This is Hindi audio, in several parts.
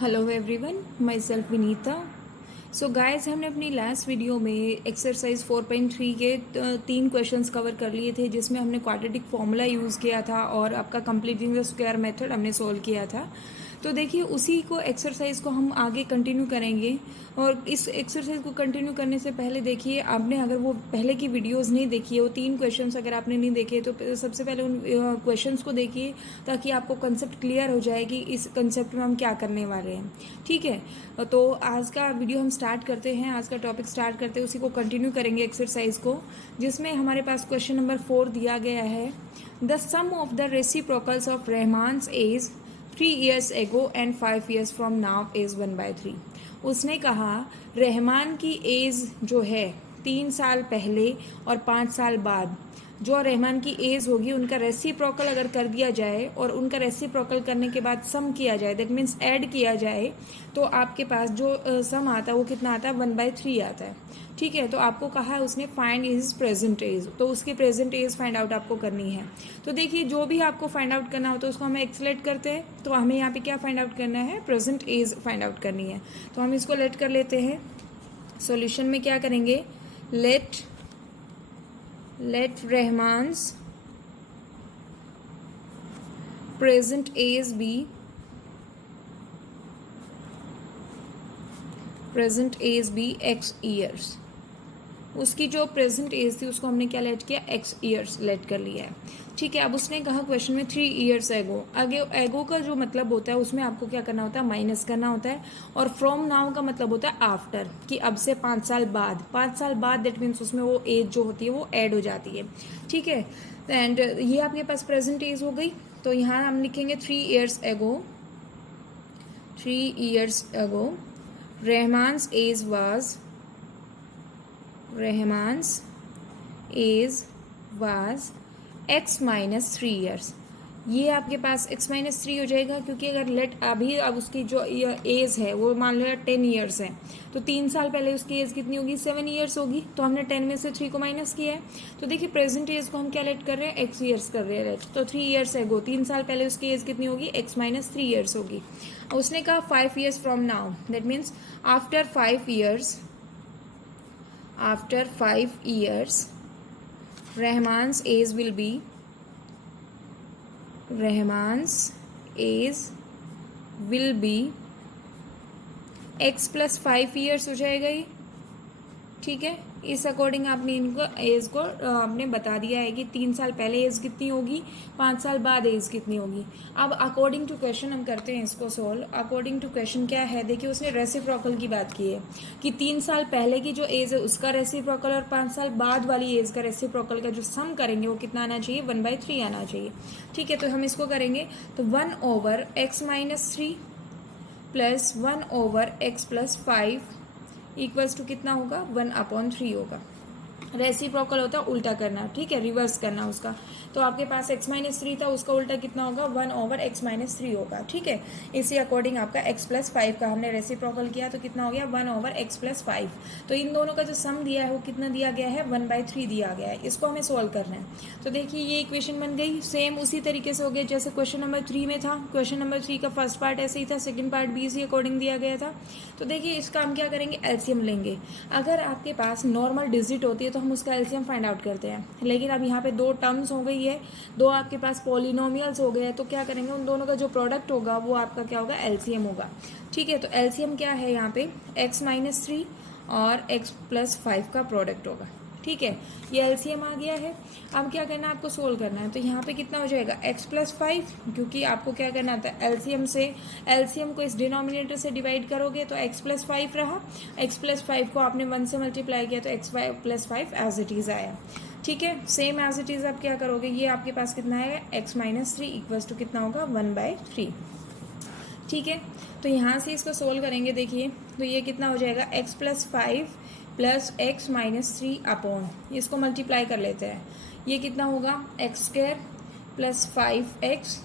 Hello everyone, my self Vinita. So guys, हमने अपनी लास्ट वीडियो में एक्सरसाइज 4.3 के 3 क्वेश्चंस कवर कर लिए थे, जिसमें हमने क्वाड्रेटिक फॉर्मूला यूज़ किया था और आपका कंप्लीटिंग द स्क्वायर मेथड हमने सोल्व किया था। तो देखिए, उसी को एक्सरसाइज को हम आगे कंटिन्यू करेंगे। और इस एक्सरसाइज को कंटिन्यू करने से पहले देखिए, आपने अगर वो पहले की वीडियोस नहीं देखी है, वो 3 क्वेश्चंस अगर आपने नहीं देखे तो सबसे पहले उन क्वेश्चंस को देखिए, ताकि आपको कंसेप्ट क्लियर हो जाए कि इस कंसेप्ट में हम क्या करने वाले हैं। ठीक है, तो आज का वीडियो हम स्टार्ट करते हैं, आज का टॉपिक स्टार्ट करते हैं, उसी को कंटिन्यू करेंगे एक्सरसाइज को, जिसमें हमारे पास क्वेश्चन नंबर 4 दिया गया है। The sum of the reciprocals of Rahman's age 3 years ago and 5 years from now is 1/3। उसने कहा रहमान की एज जो है 3 साल पहले और 5 साल बाद, जो रहमान की एज होगी उनका रेसिप्रोकल अगर कर दिया जाए और उनका रेसिप्रोकल करने के बाद सम किया जाए, दैट मीन्स ऐड किया जाए, तो आपके पास जो सम आता है वो कितना आता है, 1/3 आता है। ठीक है, तो आपको कहा है उसने फाइंड हिज प्रेजेंट एज, तो उसकी प्रेजेंट एज फाइंड आउट आपको करनी है। तो देखिए, जो भी आपको फाइंड आउट करना हो तो उसको हमें एक्सलेट करते हैं, तो हमें यहाँ पे क्या फाइंड आउट करना है, प्रेजेंट एज फाइंड आउट करनी है। तो हम इसको लेट कर लेते हैं। सॉल्यूशन में क्या करेंगे, let Rahman's present age be x years. उसकी जो प्रेजेंट एज थी उसको हमने क्या लेट किया, x ईयर्स लेट कर लिया है। ठीक है, अब उसने कहा क्वेश्चन में 3 years एगो। एगो का जो मतलब होता है उसमें आपको क्या करना होता है, माइनस करना होता है। और फ्रॉम नाउ का मतलब होता है आफ्टर, कि अब से 5 साल बाद, 5 साल बाद दैट मीन्स उसमें वो एज जो होती है वो ऐड हो जाती है। ठीक है, एंड ये आपके पास प्रेजेंट एज हो गई। तो यहाँ हम लिखेंगे 3 years एगो, 3 years ago Rahman's age was x minus 3 years। ये आपके पास x माइनस 3 हो जाएगा, क्योंकि अगर लेट अभी अब उसकी जो एज है वो मान लो 10 years है, तो 3 साल पहले उसकी एज कितनी होगी, 7 years होगी। तो हमने 10 में से 3 को माइनस किया है। तो देखिए, प्रेजेंट एज को हम क्या लेट कर रहे हैं, x ईयर्स कर रहे हैं लेट। तो 3 years एगो, 3 साल पहले उसकी एज कितनी होगी, x माइनस 3 years होगी। उसने कहा 5 years from now, that means after 5 years, Rahman's age will be x plus 5 years हो जाएगा ये। ठीक है, इस अकॉर्डिंग आपने इनको एज को आपने बता दिया है कि 3 साल पहले एज कितनी होगी, 5 साल बाद एज कितनी होगी। अब अकॉर्डिंग टू क्वेश्चन हम करते हैं इसको सोल्व। अकॉर्डिंग टू क्वेश्चन क्या है, देखिए उसने रेसिप्रोकल की बात की है कि 3 साल पहले की जो एज है उसका रेसिप्रोकल और 5 साल बाद वाली एज का रेसिप्रोकल का जो सम करेंगे वो कितना आना चाहिए, 1/3 आना चाहिए। ठीक है, तो हम इसको करेंगे, तो 1/x minus 3 plus 1/x plus 5 equals to कितना होगा, 1/3 होगा। रेसिप्रोकल होता है उल्टा करना, ठीक है, रिवर्स करना उसका। तो आपके पास x माइनस 3 था, उसका उल्टा कितना होगा, 1/x माइनस 3 होगा। ठीक है, इसी अकॉर्डिंग आपका x प्लस 5 का हमने रेसिप्रोकल किया तो कितना हो गया, 1/x प्लस 5। तो इन दोनों का जो सम दिया है वो कितना दिया गया है, 1/3 दिया गया है। इसको हमें सोल्व करना है। तो देखिए, ये इक्वेशन बन गई। सेम उसी तरीके से हो गया जैसे क्वेश्चन नंबर 3 में था। क्वेश्चन नंबर 3 का फर्स्ट पार्ट ऐसे ही था, सेकेंड पार्ट भी इसी अकॉर्डिंग दिया गया था। तो देखिए, इसका हम क्या करेंगे, एलसीएम लेंगे। अगर आपके पास नॉर्मल डिजिट होती है तो हम उसका एलसीएम फाइंड आउट करते हैं, लेकिन अब यहाँ पे 2 टर्म्स हो गई है, 2 आपके पास पॉलिनोमियल्स हो गए हैं, तो क्या करेंगे, उन दोनों का जो प्रोडक्ट होगा वो आपका क्या होगा, एलसीएम होगा। ठीक है, तो एलसीएम क्या है यहाँ पे, x माइनस 3 और x प्लस 5 का प्रोडक्ट होगा। ठीक है, ये एलसीएम आ गया है। अब क्या करना है, आपको सोल्व करना है। तो यहाँ पे कितना हो जाएगा, x प्लस 5, क्योंकि आपको क्या करना था, एलसीएम को इस डिनोमिनेटर से डिवाइड करोगे तो x प्लस 5 रहा। x प्लस 5 को आपने 1 से मल्टीप्लाई किया तो x plus 5 as it is आया। ठीक है, सेम एज इट इज़ आप क्या करोगे, ये आपके पास कितना आएगा, x माइनस 3 इक्वल्स टू कितना होगा, 1/3। ठीक है, तो यहाँ से इसको सोल्व करेंगे। देखिए, तो ये कितना हो जाएगा, x plus 5 plus x minus 3 upon, इसको मल्टीप्लाई कर लेते हैं। ये कितना होगा, x square plus 5x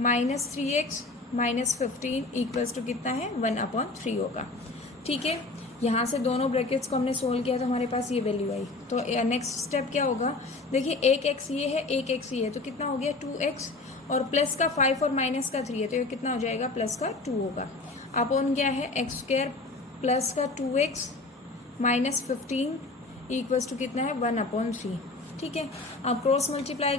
minus 3x minus 15 equals to कितना है, 1/3 होगा। ठीक है, यहाँ से दोनों ब्रैकेट्स को हमने सोल्व किया तो हमारे पास ये वैल्यू आई। तो नेक्स्ट स्टेप क्या होगा, देखिए एक x ये है, एक x ये है, तो कितना हो गया 2x और प्लस का 5 और माइनस का 3 है, तो ये कितना हो जाएगा, प्लस का 2 होगा। अपॉन क्या है, एक्स स्क्वायर प्लस का 2x माइनस 15 इक्वल्स टू कितना है, 1/3। ठीक है, अब क्रॉस मल्टीप्लाई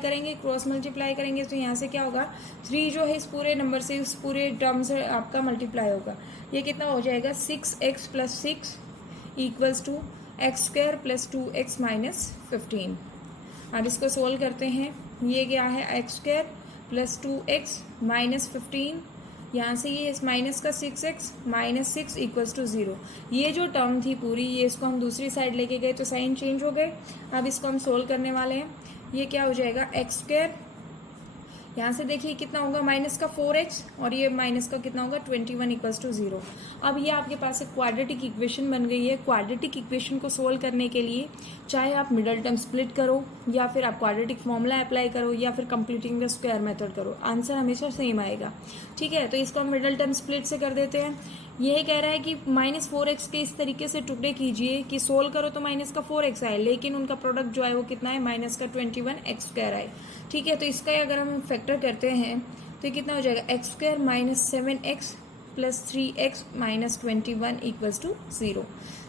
करेंगे, तो यहाँ से क्या होगा, 3 जो है इस पूरे नंबर से, इस पूरे टर्म से आपका मल्टीप्लाई होगा। ये कितना हो जाएगा, 6x plus 6 equals to x square plus 2x minus 15। अब इसको सोल्व करते हैं। ये क्या है, x square plus 2x minus 15, यहाँ से ये इस माइनस का 6x माइनस 6 इक्वल्स टू 0। ये जो टर्म थी पूरी, ये इसको हम दूसरी साइड लेके गए तो साइन चेंज हो गए। अब इसको हम सोल्व करने वाले हैं। ये क्या हो जाएगा, एक्स स्क्वायर, यहाँ से देखिए कितना होगा, माइनस का 4x और ये माइनस का कितना होगा, 21 इक्वल्स टू 0। अब ये आपके पास एक क्वाड्रेटिक इक्वेशन बन गई है। क्वाड्रेटिक इक्वेशन को सोल्व करने के लिए चाहे आप मिडल टर्म स्प्लिट करो, या फिर आप क्वाड्रेटिक फॉर्मूला अप्लाई करो, या फिर कंप्लीटिंग द स्क्वायर मेथड करो, आंसर हमेशा सेम आएगा। ठीक है, तो इसको हम मिडल टर्म स्प्लिट से कर देते हैं। यही कह रहा है कि -4x के इस तरीके से टुकड़े कीजिए कि सोल्व करो तो माइनस का 4x आए, लेकिन उनका प्रोडक्ट जो है वो कितना है, माइनस का 21x² आए। ठीक है, तो इसका अगर हम फैक्टर करते हैं तो ये कितना हो जाएगा, x square minus 7x plus 3x minus 21 equals to 0।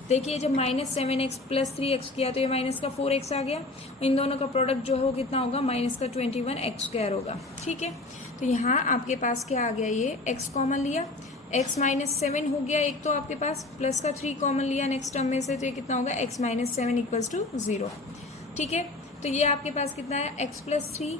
देखिए जब -7x प्लस 3x किया तो ये माइनस का 4x आ गया। इन दोनों का प्रोडक्ट जो है वो कितना होगा, माइनस का 21x² होगा। ठीक है, तो यहाँ आपके पास क्या आ गया, ये x कॉमन लिया, x माइनस 7 हो गया एक, तो आपके पास प्लस का 3 कॉमन लिया नेक्स्ट टर्म में से, तो ये कितना होगा, x माइनस 7 इक्वल्स टू 0। ठीक है, तो ये आपके पास कितना है, x प्लस 3,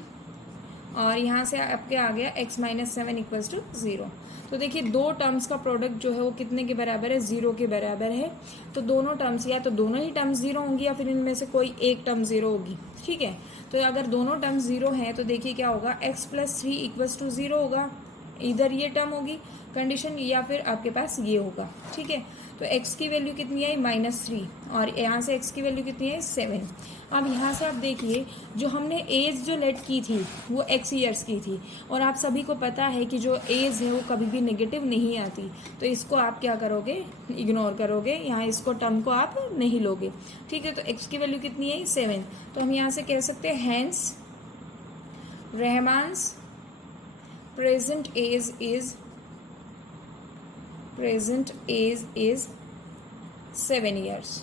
और यहाँ से आपके आ गया x माइनस 7 इक्वल्स टू 0। तो देखिए दो टर्म्स का प्रोडक्ट जो है वो कितने के बराबर है, 0 के बराबर है। तो दोनों टर्म्स, या तो दोनों ही टर्म्स 0 होंगी या फिर इनमें से कोई एक टर्म 0 होगी। ठीक है, तो अगर दोनों टर्म्स 0 हैं तो देखिए क्या होगा, x प्लस 3 इक्वल्स टू 0 होगा। इधर ये टर्म होगी कंडीशन, या फिर आपके पास ये होगा। ठीक है, तो x की वैल्यू कितनी आई, -3, और यहाँ से x की वैल्यू कितनी है, 7। अब यहाँ से आप देखिए जो हमने एज जो लेट की थी वो x ईयर्स की थी, और आप सभी को पता है कि जो एज है वो कभी भी नेगेटिव नहीं आती, तो इसको आप क्या करोगे, इग्नोर करोगे, यहाँ इसको टर्म को आप नहीं लोगे। ठीक है, तो x की वैल्यू कितनी है, 7। तो हम यहाँ से कह सकते हैं hence Rahman's present age is 7 years.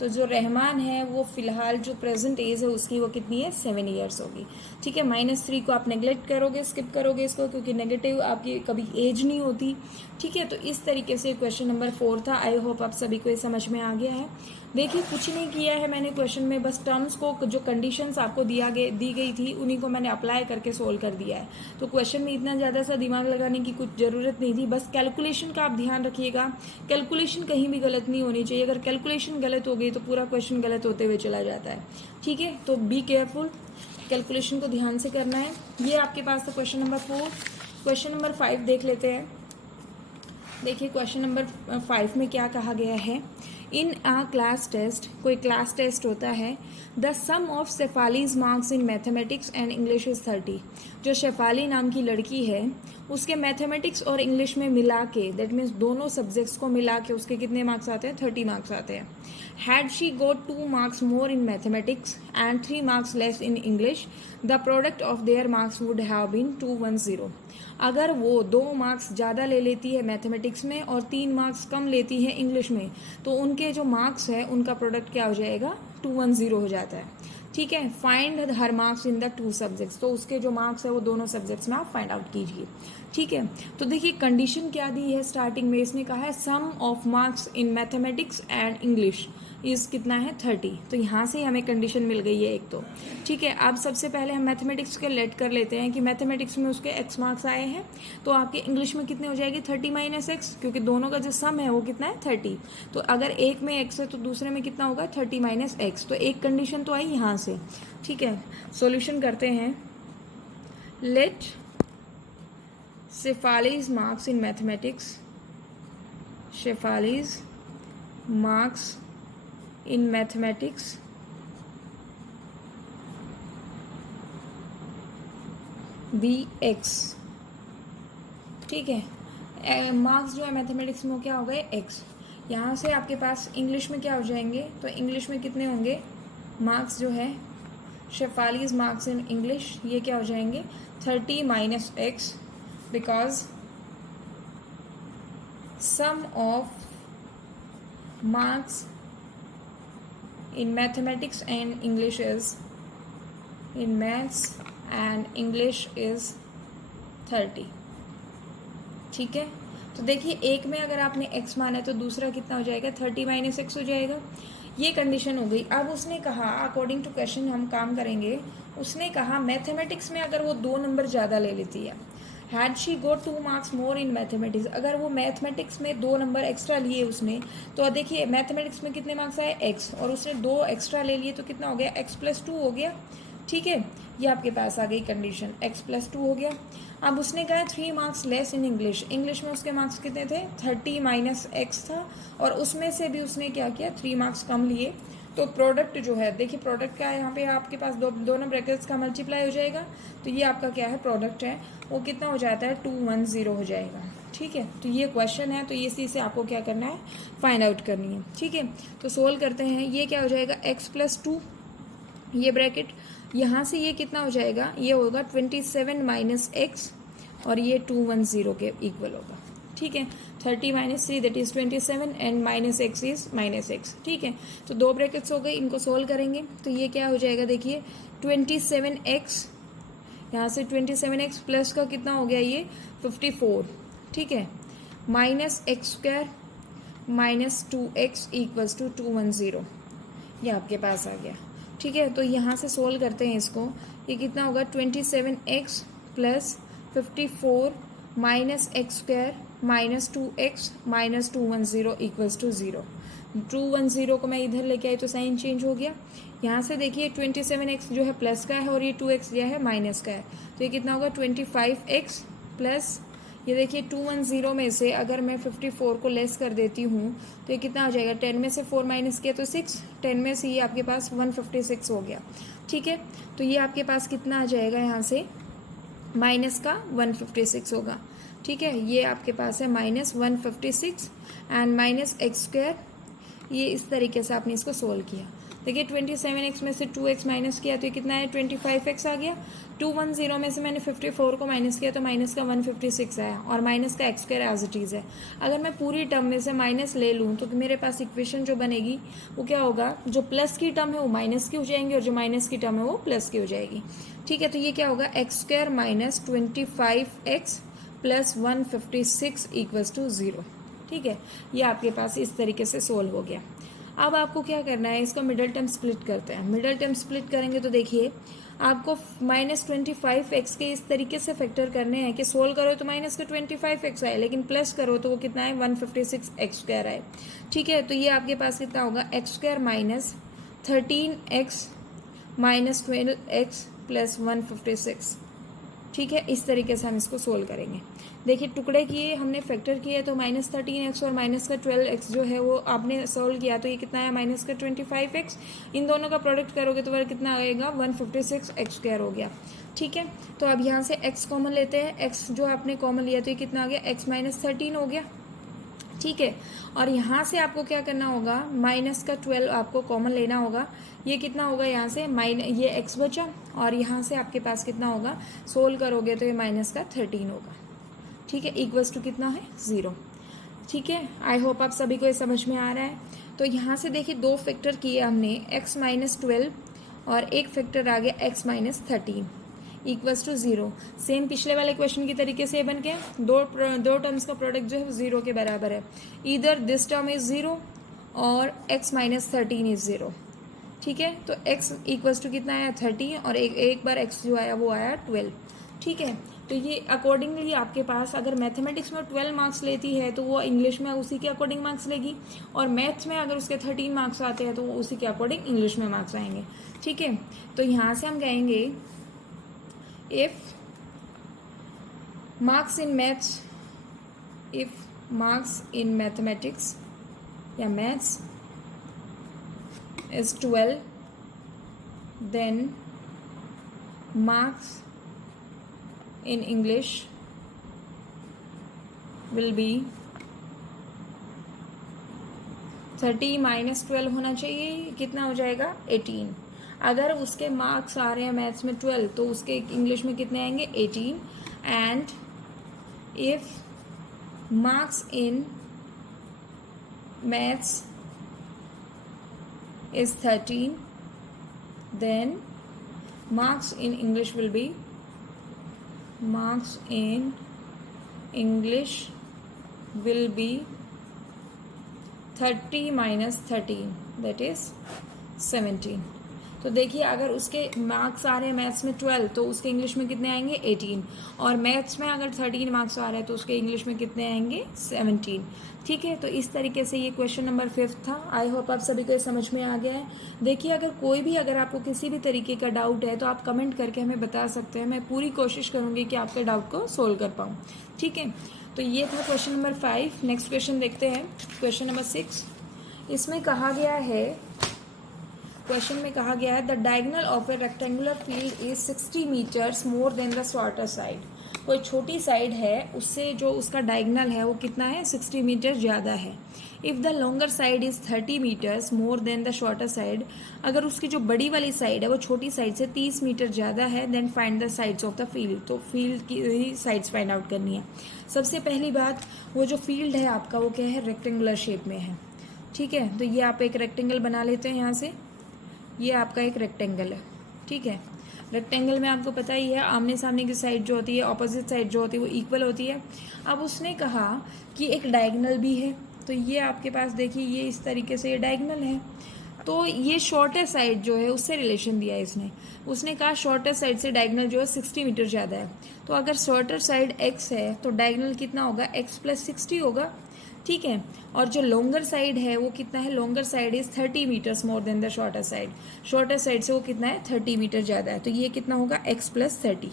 तो जो रहमान है वो फिलहाल जो प्रेजेंट एज है उसकी वो कितनी है, 7 ईयर्स होगी। ठीक है, -3 को आप नेगलेक्ट करोगे, स्किप करोगे इसको, क्योंकि नेगेटिव आपकी कभी एज नहीं होती। ठीक है, तो इस तरीके से क्वेश्चन नंबर 4 था। आई होप आप सभी को ये समझ में आ गया है। देखिए कुछ नहीं किया है मैंने क्वेश्चन में, बस टर्म्स को जो कंडीशंस आपको दी गई थी उन्हीं को मैंने अप्लाई करके सोल्व कर दिया है। तो क्वेश्चन में इतना ज़्यादा सा दिमाग लगाने की कुछ ज़रूरत नहीं थी। बस कैलकुलेशन का आप ध्यान रखिएगा, कैलकुलेशन कहीं भी गलत नहीं होनी चाहिए। अगर कैलकुलेशन गलत हो गई तो पूरा क्वेश्चन गलत होते हुए चला जाता है। ठीक है, तो बी केयरफुल, कैलकुलेशन को ध्यान से करना है। ये आपके पास था क्वेश्चन नंबर 4। क्वेश्चन नंबर 5 देख लेते हैं। देखिए क्वेश्चन नंबर 5 में क्या कहा गया है, इन अ क्लास टेस्ट, कोई क्लास टेस्ट होता है, the sum of Shefali's marks in mathematics and English is 30। जो शेफाली नाम की लड़की है उसके मैथमेटिक्स और इंग्लिश में मिला के, दैट मीन्स दोनों सब्जेक्ट्स को मिला के उसके कितने मार्क्स आते हैं, 30 मार्क्स आते हैं। Had she got 2 marks more in mathematics and 3 marks less in English, the product of their marks would have been 210। अगर वो 2 मार्क्स ज़्यादा ले लेती है मैथमेटिक्स में और 3 मार्क्स कम लेती है इंग्लिश में, तो उनके जो मार्क्स है उनका प्रोडक्ट क्या हो जाएगा, 210 हो जाता है। ठीक है, find her marks in the 2 subjects, तो उसके जो मार्क्स है वो दोनों सब्जेक्ट्स में आप फाइंड आउट कीजिए। ठीक है, तो देखिए कंडीशन क्या दी है स्टार्टिंग में, इसने कहा है sum of marks in mathematics and English is कितना है, 30। तो यहाँ से हमें कंडीशन मिल गई है एक तो। ठीक है, अब सबसे पहले हम मैथमेटिक्स के लेट कर लेते हैं कि मैथमेटिक्स में उसके x मार्क्स आए हैं, तो आपके इंग्लिश में कितने हो जाएगी, 30 माइनस x, क्योंकि दोनों का जो सम है वो कितना है, 30। तो अगर एक में x है तो दूसरे में कितना होगा, 30 माइनस x। तो एक कंडीशन तो आई यहाँ से। ठीक है, सॉल्यूशन करते हैं। Let Shefali's marks in mathematics, Shefali's marks in mathematics be x। ठीक है, मार्क्स जो है मैथमेटिक्स में क्या हो गए, x। यहाँ से आपके पास इंग्लिश में क्या हो जाएंगे, तो इंग्लिश में कितने होंगे मार्क्स जो है, शेफालीज मार्क्स इन इंग्लिश, ये क्या हो जाएंगे, 30 minus x, because sum of marks in mathematics and English is, in maths and English is 30. ठीक है, तो देखिए एक में अगर आपने x माना है तो दूसरा कितना हो जाएगा, 30 माइनस एक्स हो जाएगा. ये कंडीशन हो गई. अब उसने कहा, अकॉर्डिंग टू क्वेश्चन हम काम करेंगे. उसने कहा मैथमेटिक्स में अगर वो 2 नंबर ज़्यादा ले लेती है, had she got 2 marks more in mathematics, अगर वो मैथमेटिक्स में 2 नंबर एक्स्ट्रा लिए उसने, तो देखिए मैथमेटिक्स में कितने मार्क्स आए x, और उसने 2 एक्स्ट्रा ले लिए तो कितना हो गया, x+2 हो गया. ठीक है, ये आपके पास आ गई कंडीशन, x+2 हो गया. अब उसने कहा 3 marks less in English, English में उसके मार्क्स कितने थे, 30 माइनस एक्स था, और उसमें से भी उसने क्या किया, 3 मार्क्स कम लिए. तो प्रोडक्ट जो है, देखिए प्रोडक्ट क्या है, यहाँ पे आपके पास दोनों ब्रैकेट्स का मल्टीप्लाई हो जाएगा, तो ये आपका क्या है, प्रोडक्ट है, वो कितना हो जाता है, 210 हो जाएगा. ठीक है, तो ये क्वेश्चन है, तो ये इसी से आपको क्या करना है, फाइंड आउट करनी है. ठीक है, तो सोल्व करते हैं. ये क्या हो जाएगा, x+2, ये ब्रैकेट, यहाँ से ये कितना हो जाएगा, ये होगा 27 माइनस एक्स, और ये 210 के इक्वल होगा. ठीक है, 30 minus 3 that is 27, and minus x is minus x. ठीक है, तो 2 ब्रैकेट्स हो गए, इनको सोल्व करेंगे तो ये क्या हो जाएगा, देखिए 27x, यहाँ से 27x प्लस का कितना हो गया, ये 54. ठीक है, minus x² minus 2x equals to 210, ये आपके पास आ गया. ठीक है, तो यहाँ से सोल्व करते हैं इसको. ये कितना होगा, 27x plus 54 minus x² minus 2x minus 210 equals to 0. 210 को मैं इधर लेके आई तो साइन चेंज हो गया. यहाँ से देखिए 27x जो है प्लस का है, और ये 2x जो है माइनस का है, तो ये कितना होगा, 25x प्लस, ये देखिए 210 में से अगर मैं 54 को लेस कर देती हूँ तो ये कितना हो जाएगा, 10 में से 4 माइनस किया तो 6, 10 में से ये आपके पास 156 हो गया. ठीक है, तो ये आपके पास कितना आ जाएगा, यहाँ से माइनस का 156 होगा. ठीक है, ये आपके पास है माइनस 156 एंड माइनस x². ये इस तरीके से आपने इसको सोल्व किया. देखिए 27x में से 2x माइनस किया तो ये कितना है, 25x आ गया. 210 में से मैंने 54 को माइनस किया तो माइनस का 156 आया, और माइनस का x² एज इट इज़ है. अगर मैं पूरी टर्म में से माइनस ले लूँ तो मेरे पास इक्वेशन जो बनेगी वो क्या होगा, जो प्लस की टर्म है वो माइनस की हो जाएंगी, और जो माइनस की टर्म है वो प्लस की हो जाएगी. ठीक है, तो ये क्या होगा, x² minus 25x plus 156 equals to 0. ठीक है, ये आपके पास इस तरीके से सोल्व हो गया. अब आपको क्या करना है, इसका मिडल टर्म स्प्लिट करते हैं. मिडल टर्म स्प्लिट करेंगे तो देखिए आपको माइनस 25x के इस तरीके से फैक्टर करने हैं कि सोल्व करो तो माइनस का 25x आए, लेकिन प्लस करो तो वो कितना है, 156x² आए. ठीक है, तो ये आपके पास कितना होगा, x² minus 13x minus 12x plus 156. ठीक है, इस तरीके से हम इसको सोल्व करेंगे. देखिए टुकड़े किए, हमने फैक्टर किए तो माइनस 13x और माइनस का 12x जो है वो आपने सोल्व किया तो ये कितना है, माइनस का 25x. इन दोनों का प्रोडक्ट करोगे तो वह कितना आएगा, 156x² हो गया. ठीक है, तो अब यहाँ से x कॉमन लेते हैं. x जो आपने कॉमन लिया तो ये कितना आ गया, x माइनस 13 हो गया. ठीक है, और यहाँ से आपको क्या करना होगा, माइनस का 12 आपको कॉमन लेना होगा. ये कितना होगा, यहाँ से ये x बचा, और यहाँ से आपके पास कितना होगा, सोल्व करोगे तो ये माइनस का 13 होगा. ठीक है, इक्वल्स टू कितना है, 0. ठीक है, आई होप आप सभी को ये समझ में आ रहा है. तो यहाँ से देखिए 2 फैक्टर किए हमने, x माइनस 12 और एक फैक्टर आ गया x minus 13 equals to 0. Same पिछले वाले क्वेश्चन की तरीके से बन गया. दो टर्म्स का प्रोडक्ट जो है वो 0 के बराबर है. ईदर दिस टर्म इज 0 और x माइनस 13 इज 0. ठीक है, तो x इक्वल्स टू कितना आया, 30, और एक बार x जो आया वो आया 12. ठीक है, तो ये अकॉर्डिंगली आपके पास अगर मैथमेटिक्स में 12 मार्क्स लेती है तो वो इंग्लिश में उसी के अकॉर्डिंग मार्क्स लेगी, और मैथ्स में अगर उसके 13 मार्क्स आते हैं तो वो उसी के अकॉर्डिंग इंग्लिश में मार्क्स आएंगे. ठीक है, तो यहाँ से हम कहेंगे if marks in mathematics या maths is 12, then marks in English will be 30 minus 12 होना चाहिए, कितना हो जाएगा, 18. अगर उसके मार्क्स आ रहे हैं मैथ्स में 12 तो उसके इंग्लिश में कितने आएंगे 18 and if marks in maths is 13 then marks in English will be marks in English will be 30 minus 13 that is 17। तो देखिए अगर उसके मार्क्स आ रहे हैं मैथ्स में 12 तो उसके इंग्लिश में कितने आएंगे 18 और मैथ्स में अगर 13 मार्क्स आ रहे हैं तो उसके इंग्लिश में कितने आएंगे 17। ठीक है, तो इस तरीके से ये क्वेश्चन नंबर 5 था। आई होप आप सभी को ये समझ में आ गया है। देखिए अगर आपको किसी भी तरीके का डाउट है तो आप कमेंट करके हमें बता सकते हैं, मैं पूरी कोशिश करूँगी कि आपके डाउट को सोल्व कर पाऊँ। ठीक है, तो ये था क्वेश्चन नंबर 5। नेक्स्ट क्वेश्चन देखते हैं, क्वेश्चन नंबर 6। इसमें कहा गया है, क्वेश्चन में कहा गया है the diagonal of a rectangular field is 60 metres more than the shorter side. कोई छोटी साइड है उससे जो उसका डायगोनल है वो कितना है 60 मीटर ज़्यादा है। If the longer side is 30 metres more than the shorter side, अगर उसकी जो बड़ी वाली साइड है वो छोटी साइड से 30 मीटर ज़्यादा है, then find the sides of the field. तो फील्ड की ही साइड्स फाइंड आउट करनी है। सबसे पहली बात, वो जो फील्ड है आपका वो क्या है रेक्टेंगुलर शेप में है। ठीक है, तो ये आप एक रेक्टेंगल बना लेते हैं यहाँ से, ये आपका एक रेक्टेंगल है। ठीक है, रेक्टेंगल में आपको पता ही है आमने सामने की साइड जो होती है, ऑपोजिट साइड जो होती है वो इक्वल होती है। अब उसने कहा कि एक डायगोनल भी है, तो ये आपके पास देखिए ये इस तरीके से ये डायगोनल है। तो ये शॉर्टर साइड जो है उससे रिलेशन दिया है इसने। उसने कहा शॉर्टर साइड से डायगोनल जो है 60 मीटर ज़्यादा है। तो अगर शॉर्टर साइड x है तो डायगोनल कितना होगा x प्लस 60 होगा। ठीक है, और जो लॉन्गर साइड है वो कितना है, longer side is 30 metres more than the shorter side. Shorter side से वो कितना है 30 मीटर ज़्यादा है, तो ये कितना होगा x प्लस 30।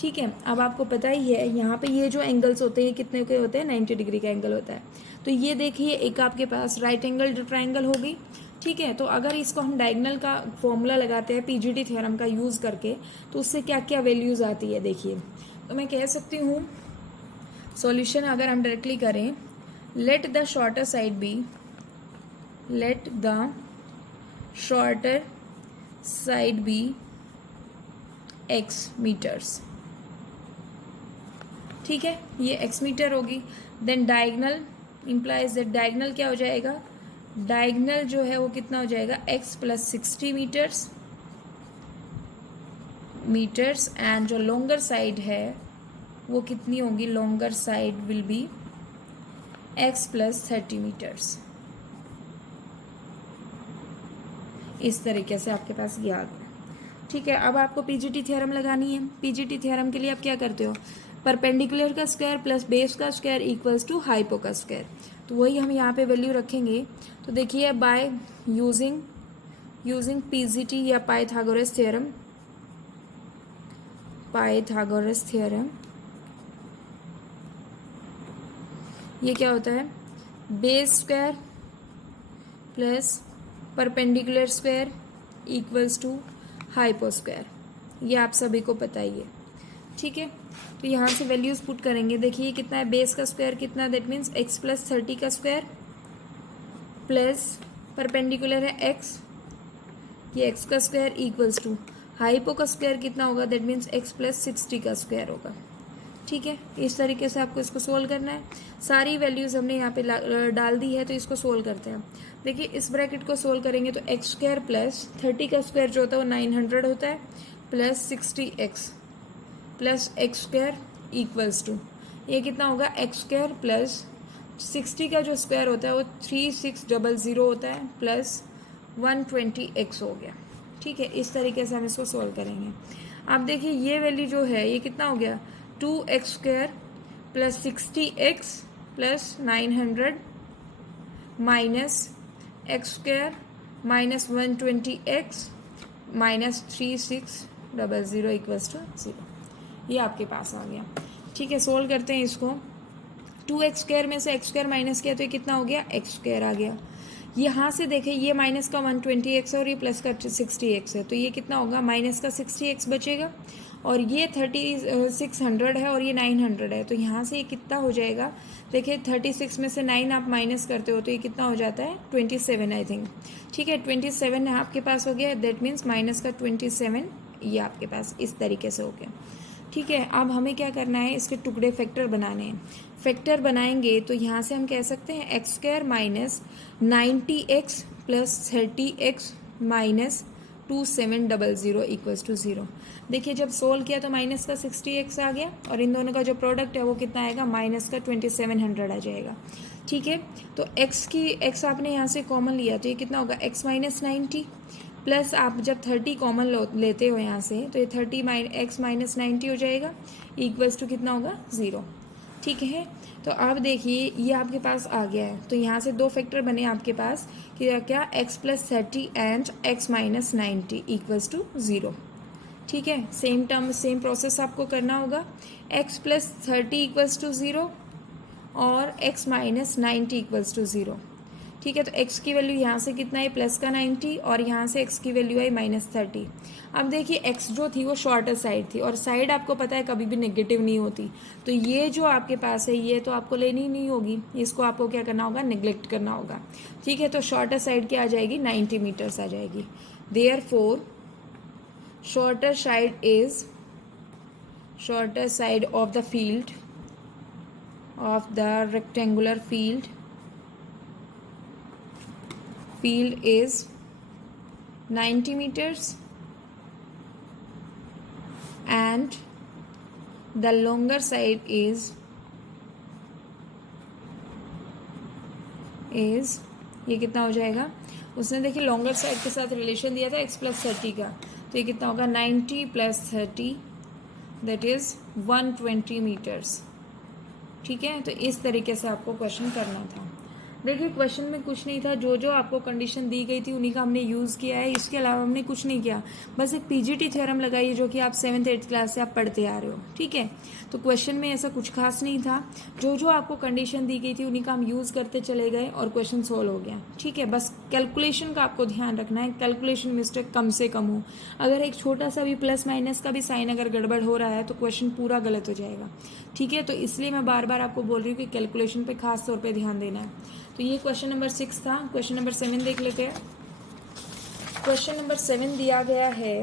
ठीक है, अब आपको पता ही है यहाँ पे ये जो एंगल्स होते हैं कितने के होते हैं 90 डिग्री का एंगल होता है। तो ये देखिए एक आपके पास राइट एंगल ट्राइंगल हो गई। ठीक है, तो अगर इसको हम डायगोनल का फॉर्मूला लगाते हैं पीजीटी थ्योरम का यूज़ करके तो उससे क्या क्या वैल्यूज़ आती है देखिए। तो मैं कह सकती हूँ सॉल्यूशन अगर हम डायरेक्टली करें, let the shorter side be x meters। ठीक है, ये x मीटर होगी। Then diagonal implies that diagonal क्या हो जाएगा, डायगोनल जो है वो कितना हो जाएगा x प्लस 60 मीटर्स एंड जो लॉन्गर साइड है वो कितनी होगी, longer side will be x plus 30 metres. इस तरीके से आपके पास याद है। ठीक है, अब आपको पीजीटी थ्योरम लगानी है। पीजीटी थ्योरम के लिए आप क्या करते हो, परपेंडिकुलर का स्क्वायर प्लस बेस का स्क्वायर इक्वल्स टू हाइपो का स्क्वायर। तो वही हम यहाँ पे वैल्यू रखेंगे। तो देखिए बाय यूजिंग पीजीटी या पाइथागोरस थ्योरम ये क्या होता है, base square plus perpendicular square equals to hypo square, ये आप सभी को पता ही है। ठीक है, तो यहाँ से वैल्यूज़ पुट करेंगे। देखिए कितना है, बेस का स्क्वायर कितना, दैट मीन्स x प्लस 30 का स्क्वायर प्लस परपेंडिकुलर है x, ये x का स्क्वायर इक्वल्स टू हाइपो का स्क्वायर कितना होगा, दैट मीन्स x प्लस 60 का स्क्वायर होगा। ठीक है, इस तरीके से आपको इसको सोल्व करना है। सारी वैल्यूज़ हमने यहाँ पे डाल दी है, तो इसको सोल्व करते हैं। देखिए इस ब्रैकेट को सोल्व करेंगे तो x स्क्वायर प्लस 30 का स्क्वायर जो होता है वो 900 होता है plus 60x plus x square equals to ये कितना होगा, x स्क्वायर प्लस 60 का जो स्क्वायर होता है वो 3600 होता है प्लस 120x हो गया। ठीक है, इस तरीके से हम इसको सोल्व करेंगे। अब देखिए ये वैल्यू जो है ये कितना हो गया, 2x square plus 60x plus 900 minus x square minus 120x minus 3600 equals to 0। ये आपके पास आ गया। ठीक है, सोल्व करते हैं इसको। 2x स्क्वायर में से x स्क्वायर माइनस किया तो ये कितना हो गया, x स्क्वायर आ गया। यहाँ से देखें ये माइनस का 120x है और ये प्लस का 60x है, तो ये कितना होगा, माइनस का 60x बचेगा और ये 3600 है और ये 900 है, तो यहाँ से ये कितना हो जाएगा, देखिए 36 में से 9 आप माइनस करते हो तो ये कितना हो जाता है 27 आई थिंक। ठीक है, 27 आपके पास हो गया, दैट मीन्स माइनस का 27 ये आपके पास इस तरीके से हो गया। ठीक है, अब हमें क्या करना है, इसके टुकड़े फैक्टर बनाने हैं। फैक्टर बनाएंगे तो यहाँ से हम कह सकते हैं x square minus 90x plus 30x minus 2700 equals to 0। देखिए जब सोल्व किया तो माइनस का 60x आ गया और इन दोनों का जो प्रोडक्ट है वो कितना आएगा, माइनस का 2700 आ जाएगा। ठीक है, तो x आपने यहाँ से कॉमन लिया तो ये कितना होगा, x माइनस 90 प्लस आप जब 30 कॉमन लेते हो यहाँ से तो ये 30 x माइनस 90 हो जाएगा, इक्वल्स टू कितना होगा 0। ठीक है, तो अब देखिए ये आपके पास आ गया है, तो यहाँ से दो फैक्टर बने आपके पास कि क्या, x plus 30 and x minus 90 equals to 0। ठीक है, सेम टर्म सेम प्रोसेस आपको करना होगा, x प्लस 30 इक्वल्स टू 0 और x माइनस 90 इक्वल्स टू 0। ठीक है, तो x की वैल्यू यहाँ से कितना है, प्लस का 90 और यहाँ से x की वैल्यू है माइनस 30। अब देखिए x जो थी वो शॉर्टर साइड थी और साइड आपको पता है कभी भी नेगेटिव नहीं होती, तो ये जो आपके पास है ये तो आपको लेनी ही नहीं होगी, इसको आपको क्या करना होगा, नेग्लेक्ट करना होगा। ठीक है, तो शॉर्टर साइड क्या आ जाएगी, 90 मीटर्स आ जाएगी। Therefore shorter side of the field of the rectangular field is 90 meters and the longer side is ये कितना हो जाएगा, उसने देखिए लॉन्गर साइड के साथ रिलेशन दिया था x प्लस 30 का, तो ये कितना होगा 90 प्लस 30 दैट इज 120 मीटर्स। ठीक है, तो इस तरीके से आपको क्वेश्चन करना था। देखिए क्वेश्चन में कुछ नहीं था, जो जो आपको कंडीशन दी गई थी उन्हीं का हमने यूज़ किया है, इसके अलावा हमने कुछ नहीं किया, बस एक पीजीटी थ्योरम लगाई है जो कि आप 7th 8th क्लास से आप पढ़ते आ रहे हो। ठीक है, तो क्वेश्चन में ऐसा कुछ खास नहीं था, जो जो आपको कंडीशन दी गई थी उन्हीं का हम यूज़ करते चले गए और क्वेश्चन सोल्व हो गया। ठीक है, बस कैलकुलेशन का आपको ध्यान रखना है, कैलकुलेशन मिस्टेक कम से कम हो, अगर एक छोटा सा भी प्लस माइनस का भी साइन अगर गड़बड़ हो रहा है तो क्वेश्चन पूरा गलत हो जाएगा। ठीक है, तो इसलिए मैं बार बार आपको बोल रही हूँ कि कैलकुलेशन पे खास तौर पे ध्यान देना है। तो ये क्वेश्चन नंबर 6 था। क्वेश्चन नंबर 7 देख लेते हैं। क्वेश्चन नंबर 7 दिया गया है,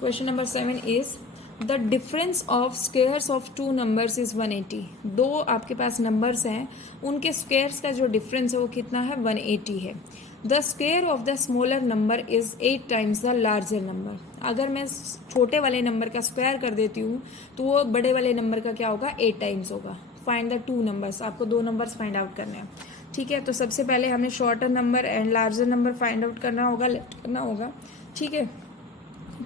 question number 7 is the difference of squares of two numbers is 180। दो आपके पास नंबर्स हैं, उनके स्क्वेयर्स का जो डिफरेंस है वो कितना है, 180 है। The square of the smaller number is 8 times the larger number. अगर मैं छोटे वाले नंबर का स्क्वायर कर देती हूँ तो वो बड़े वाले नंबर का क्या होगा, 8 टाइम्स होगा। फाइंड द टू नंबर्स, आपको दो नंबर्स फाइंड आउट करने हैं। ठीक है, तो सबसे पहले हमें shorter number and larger number find out करना होगा, लेट करना होगा। ठीक है,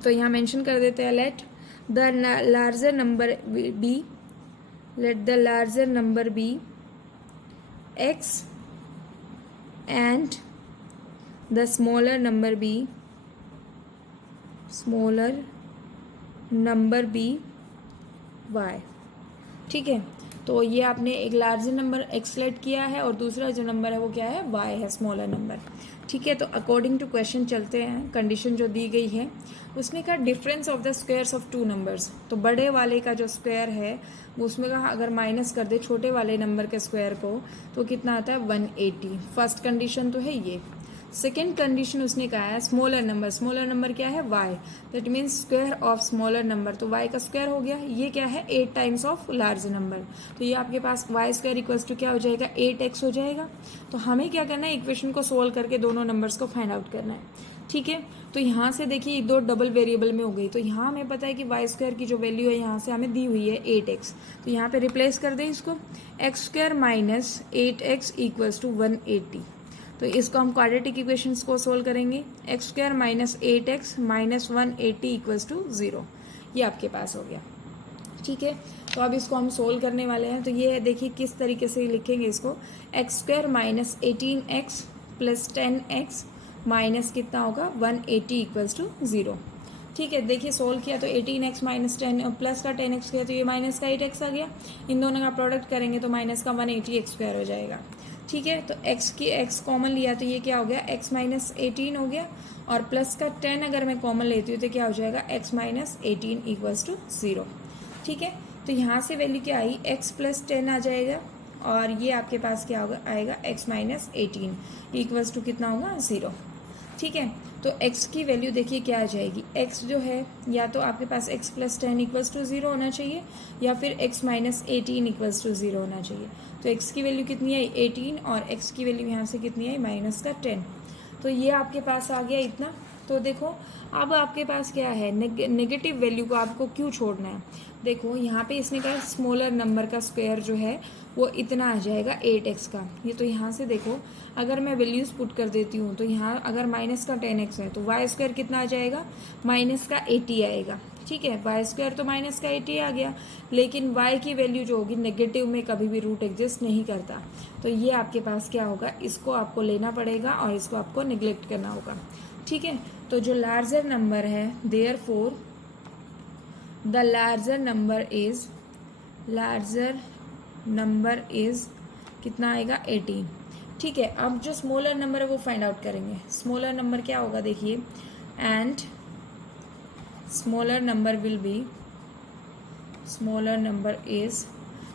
तो यहाँ मेंशन कर देते हैं, let the larger number be, let the larger number be x and the smaller number be y। ठीक है, तो ये आपने एक लार्जर नंबर x सेलेक्ट किया है और दूसरा जो नंबर है वो क्या है, y है, स्मॉलर नंबर। ठीक है, तो अकॉर्डिंग टू क्वेश्चन चलते हैं। कंडीशन जो दी गई है उसमें कहा difference of the squares of two numbers, तो बड़े वाले का जो स्क्वायर है वो उसमें कहा अगर माइनस कर दे छोटे वाले नंबर के स्क्वायर को तो कितना आता है, 180। फर्स्ट कंडीशन तो है ये। सेकेंड कंडीशन उसने कहा है स्मॉलर नंबर क्या है, y, that means square of smaller number, तो y का स्क्वायर हो गया, ये क्या है, 8 टाइम्स ऑफ लार्ज नंबर, तो ये आपके पास y स्क्वायर इक्वल्स टू क्या हो जाएगा, 8x हो जाएगा। तो हमें क्या करना है, इक्वेशन को सोल्व करके दोनों नंबर्स को फाइंड आउट करना है। ठीक है, तो यहाँ से देखिए दो डबल वेरिएबल में हो गई, तो यहाँ हमें पता है कि y स्क्वायर की जो वैल्यू है यहाँ से हमें दी हुई है 8x, तो यहाँ पे रिप्लेस कर दें इसको, x square minus 8x equals to 180। तो इसको हम क्वाड्रेटिक इक्वेशंस को सोल्व करेंगे, x square minus 8x minus 180 equals to 0, ये आपके पास हो गया। ठीक है, तो अब इसको हम सोल्व करने वाले हैं। तो ये देखिए किस तरीके से लिखेंगे इसको, x square minus 18x plus 10x minus कितना होगा, 180 इक्वल्स टू 0। ठीक है, देखिए सोल्व किया तो 18x माइनस 10 प्लस का 10x किया तो ये माइनस का 8x आ गया, इन दोनों का प्रोडक्ट करेंगे तो माइनस का 180x स्क्वायर हो जाएगा। ठीक है, तो x कॉमन लिया तो ये क्या हो गया, x माइनस 18 हो गया, और प्लस का 10 अगर मैं कॉमन लेती हूँ तो क्या हो जाएगा, x माइनस 18 इक्वल्स टू 0। ठीक है, तो यहाँ से वैल्यू क्या आई, x प्लस 10 आ जाएगा, और ये आपके पास क्या होगा, आएगा x माइनस 18 इक्वल्स टू कितना होगा, 0। ठीक है, तो x की वैल्यू देखिए क्या आ जाएगी, x जो है या तो आपके पास x प्लस 10 इक्वल्स टू 0 होना चाहिए, या फिर x माइनस 18 इक्वल्स टू 0 होना चाहिए। तो x की वैल्यू कितनी आई, 18, और x की वैल्यू यहाँ से कितनी आई, माइनस का 10। तो ये आपके पास आ गया इतना। तो देखो अब आपके पास क्या है, नेगेटिव वैल्यू को आपको क्यों छोड़ना है। देखो यहाँ पे इसने कहा स्मॉलर नंबर का स्क्वायर जो है वो इतना आ जाएगा 8x का। ये तो यहाँ से देखो अगर मैं वैल्यूज़ पुट कर देती हूँ तो यहाँ अगर माइनस का 10x है तो वाई स्क्वायर कितना आ जाएगा, माइनस का 80 आएगा। ठीक है, वाई स्क्वायर तो माइनस का 80 आ गया, लेकिन y की वैल्यू जो होगी नेगेटिव में कभी भी रूट एग्जिस्ट नहीं करता। तो ये आपके पास क्या होगा, इसको आपको लेना पड़ेगा और इसको आपको निगलेक्ट करना होगा। ठीक है, तो जो लार्जर नंबर है, therefore the larger number is कितना आएगा, 18। ठीक है, अब जो स्मॉलर नंबर है वो फाइंड आउट करेंगे। स्मॉलर नंबर क्या होगा देखिए, and smaller number will be, smaller number is,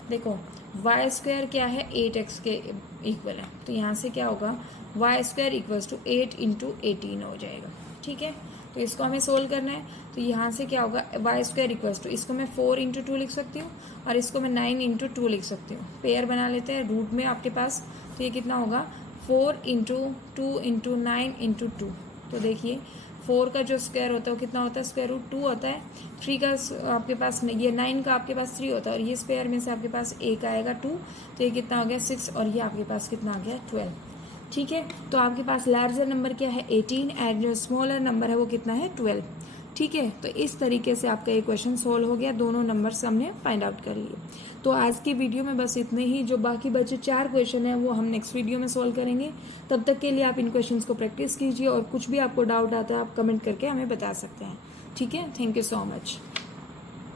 देखो वाई स्क्वायर क्या है, 8x के इक्वल है, तो यहाँ से क्या होगा, y square equals to 8 into 18 हो जाएगा। ठीक है, तो इसको हमें सोल्व करना है, तो यहाँ से क्या होगा, वाई स्क्वायर इक्वल्स टू, इसको मैं 4 इंटू 2 लिख सकती हूँ और इसको मैं 9 इंटू 2 लिख सकती हूँ। पेयर बना लेते हैं रूट में आपके पास, तो ये कितना होगा, 4 इंटू 2 इंटू 9 इंटू 2। तो देखिए 4 का जो स्क्वायर होता है वो कितना होता है, स्क्वायर रूट 2 होता है। 3 का आपके पास, ये 9 का आपके पास 3 होता है, और ये स्क्वायर में से आपके पास एक आएगा 2, तो ये कितना हो गया 6, और ये आपके पास कितना आ गया 12। ठीक है, तो आपके पास लार्जर नंबर क्या है, 18, एंड जो स्मॉलर नंबर है वो कितना है, 12। ठीक है, तो इस तरीके से आपका ये क्वेश्चन सोल्व हो गया, दोनों नंबर्स हमने फाइंड आउट कर लिए। तो आज की वीडियो में बस इतने ही, जो बाकी बचे 4 क्वेश्चन हैं वो हम नेक्स्ट वीडियो में सोल्व करेंगे। तब तक के लिए आप इन क्वेश्चंस को प्रैक्टिस कीजिए, और कुछ भी आपको डाउट आता है आप कमेंट करके हमें बता सकते हैं। ठीक है, थैंक यू सो मच।